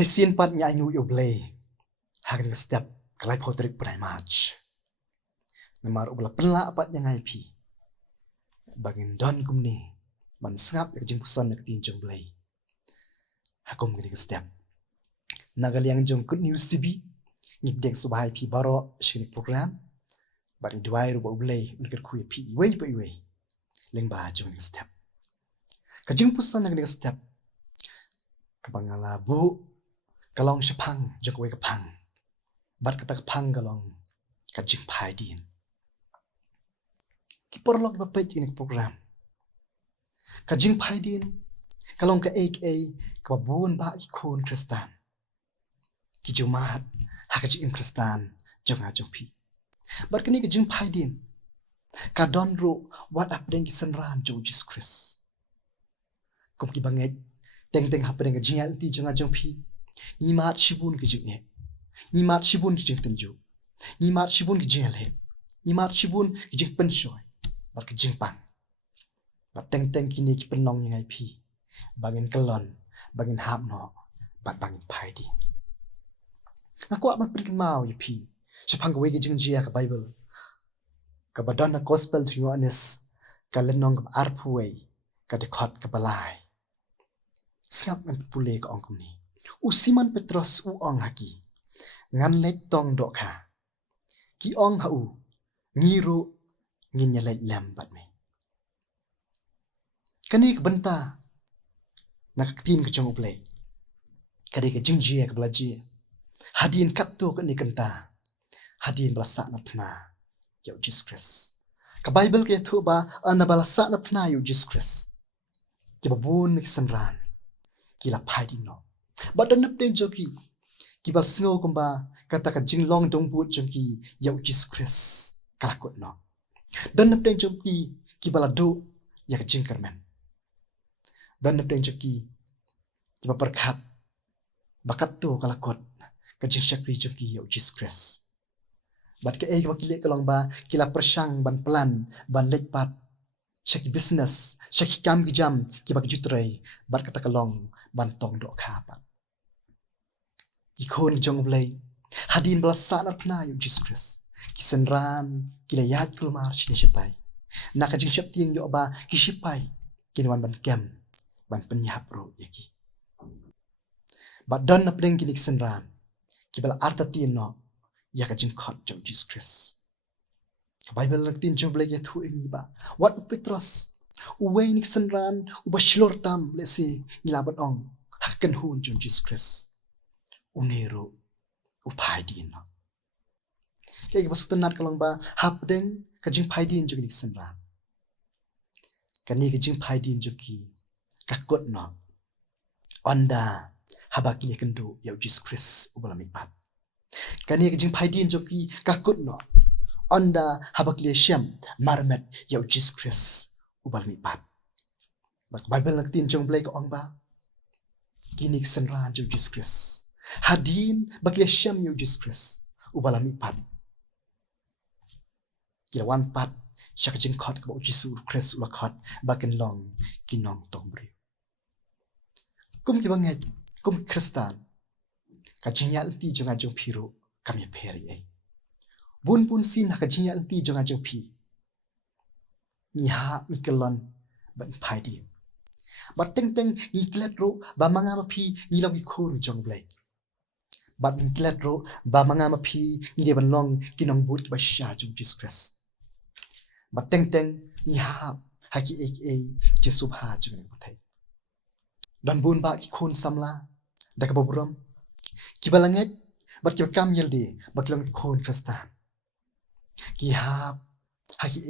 Saya sian pat nya inu U Blei. Hagan step kalai potrik penai maj. Namar ubla penla pat yang IP. Bagin don kumni. Man sngap ya jingpuson nak tin jong Blei. Hakom gini step. Nagaliang jong good news TV. Ngibdeng subah IP baro shini program. Bari duai ruba U Blei unikir kuya pi iwei pa iwei. Lengba jong step. Ka jingpuson nak gini step. Kabangala bu kalong shapang jok wei kapang. Bat kata kapang kalong ka jing pai din. Ki porlok ba pait ini program. Ka jing pai din kalong ka ka bun ba ikon Kristan. Ki jumat ha ka jing Kristan jong a jong pi. Bat kini ka jing pai din. Ka don ru wat ap deng ki senran jong Jesus Christ. Kom ki banget teng hap deng ka jingal ti jong a jong pi. Ni mat shibun ki jing e. Ni mat shibun ki jing tenju. Ni mat shibun ki jing alhe. Ni mat shibun ki jing penshoy. Bat ki jing pang. Bat teng kini ki penong yang IP. Bangin kelon, bangin hap no, bat bangin pai di. Aku ak mak mau ya pi. Sepang ka wegi jing jia ka Bible. Ka badon na gospel to Ioannis. Ka lenong ka arpuway. Ka dekot ka balay. Singap ngan pule ka ongkom ni. Usiman Petros uong haki. Ngan let tong dok ka. Ki ong hau. Ngiru ngin ya let lem bat me. Kani ka benta. Na Ka Ktien ka jong U Blei. Kadi ka jingjia ka belaji. Hadin katto ka ni kenta. Hadin balasak na pna. Ya Jesus Christ. Ka Bible ka yatu ba ana balasak na pna ya Jesus Christ. Ki babun ni sanran. Ki la pai di no. Badan nap den joki. Ki bal singo kumba kata ka jinglong dong but joki ya Jesus Christ. Kalakot no. Dan nap den joki ki balado ya ka jingkermen. Dan nap den joki ki baperkat bakat tu kalakot ka jingsyakri joki ya Jesus Christ. Bat ka wakile kalong ba kila persyang ban pelan ban lekpat syaki business syaki kam ki jam ki bak jutrai bat kata kalong ban tong dok kapat. Ikon jong Blei hadin belasan pna yu Jesus Christ. Kisenran kila yat kulmar shine shatai. Naka jing syap tiang yo ba kisipai kinwan ban kem ban penyap ro yaki. Bat don na pdeng kini kisenran kibala arta tin no ya ka jing khot jong Jesus Christ. Bible nak tin jong Blei ya thu ingi ba. Wat Petros uwei ni kisenran uba shlor tam lesi ngilabat ong hakan hun jong Jesus Christ. Unero upai din no. Kaya pasuk tenat kalong ba hap deng kajing pai din jogi senran. Kani kajing pai din jogi kakot no. Onda habaki kendo ya Jesus Christ ubala mipat. Kani kajing pai din jogi kakot no. Onda habaki syam marmet ya Jesus Christ ubala mipat. Bak Bible nak tin jong Blei ka ong ba. Kini senran jong Jesus Christ. Hadin bagi syam yu Jesus Christ ubala mipat. Kila wan pat syak jing khot ka U Jisu Khrist ula khot bakin long kinong tong bri. Kum ki banget kum Kristan ka jinyal ti jonga jong phiru kami pheri ai. Bun sin ka jinyal ti jonga jong phi. Ni ha mikelon ban phai di. Bat teng ni klet ro ba manga ma phi ni long ki khur jong Blei. Bat min klet ro ba manga ma phi ni de ban long kinong but ba sha jong Jesus Christ. Bat teng ni ha haki jingshubha jong puthai. Dan bun ba ki khun samla da ka boburam ki balanget bat ki kam yelde bat long ki khun Kristan. Ki ha haki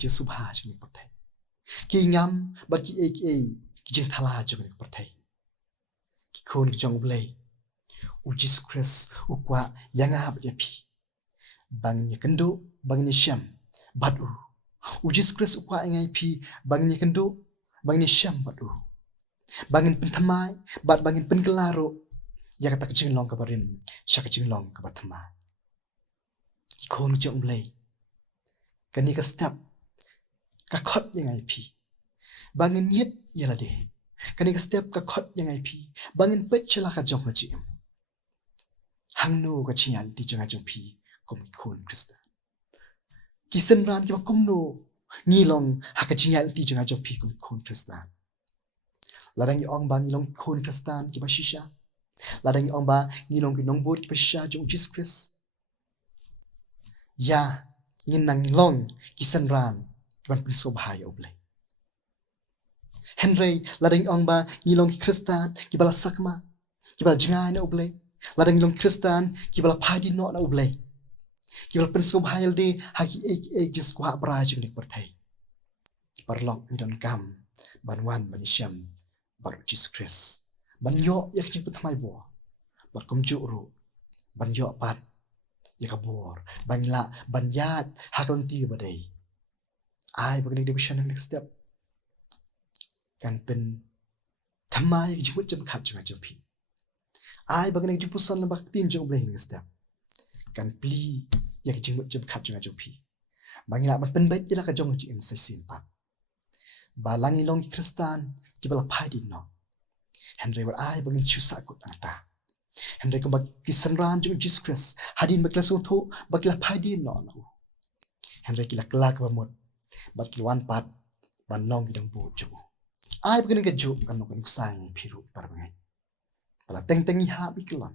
jingshubha jong puthai. Ki ngam bat ki ki jing thala jong puthai. Ki khun jong Blei. U Jesus Christ ukwa yanga ya pi. Bangnya kendo bangnya syam badu. U Jesus Christ ukwa ngai pi bangnya kendo bangnya syam badu. Bangin penthamai bat bangin penkelaro ya kata kecing long kabarin syak kecing long kabatma. Ikon jong Blei. Kani ka step ka khot yangai pi. Bangin yet yala de. Kani ka step ka khot yangai pi. Bangin pet chala ka jong jim. hang no ka chian ti jong ajong pi kom khon Krista ki senran ki kumno ngilong hakachian ti jong ajong pi kom khon Krista ladang ong bang ngilong khon Kristan ki ba shisha ladang ong ba ngilong ki nong bot ki ba shisha jong Jesus Christ ya ngin nang long ki senran ki ban pinso bahaya U Blei Henry ladang ong ba ngilong ki Kristan ki bala sakma ki bala jingai na U Blei ladang ngilong Kristan ki bala phadi no na U Blei ki bala pinso bahaya de haki jis ko ha bra jing nik berthai parlok mi don kam ban wan mynsiem bar Jesus Christ ban yo yak jing putmai bo bar kom ju ru ban yo pat yakabor ban la ban yat hakon ti badai ai bagni devotion next step kan pen thamai jimut jam khat jam pi ai bagni jingpuson bak tin jong Blei next step kan pli yak jimut jam khat jam pi bangila ban pen bait jela ka jong jim sai sin pa balangi long Kristan ki bala phai no Henry war ai bagin chusa ko ta Henry ko bag kisanran jong Jesus Christ hadin bakla so tho bakla phai no no Henry kila kala ka bamot bakil wan pat ban long dang bu jo ai bagin ga jo kan no kan sai phiru par bangai bala teng teng ha biklan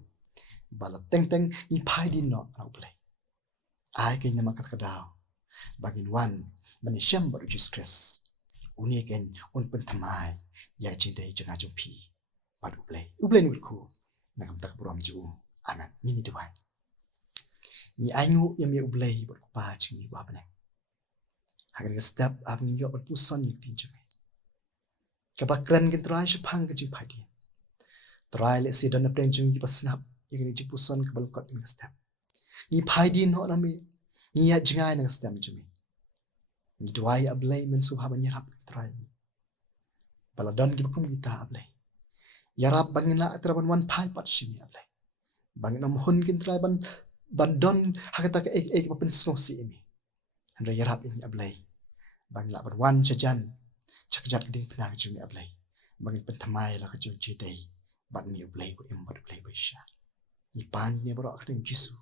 bala teng teng ni phai no au Blei ai ke nama kat daw bagin wan mynsiem bar Jesus Christ uni ken un pen thamai ya jindai janga jong pi pat U Blei ngut ku nangam tak buram ju amen ni dewai ni aingu yami U Blei bar pa chingi wa bane hagan step ab ni yo bar puson ni tin jame kabakran ken trai shphang ke jing phadi trai le si dan apren jing pasnap yini jingpuson ke bal kot ni step ni phadi no na me ni ya jingai nang step jame ni dewai U Blei men subha ban yarap trai baladon ki bakum kita U Blei yarap bangin la atraban wan phai pat shimi U Blei bangin am hun kin trai ban don hakata ka ek bapen sno si imi andre yarap ini U Blei bangin la ban wan chajan chakjat ding pna jimi U Blei bangin pen thamai la ka jong jidai ban mi U Blei ko imbat U Blei ba sha ni pan ni bro akting Jisu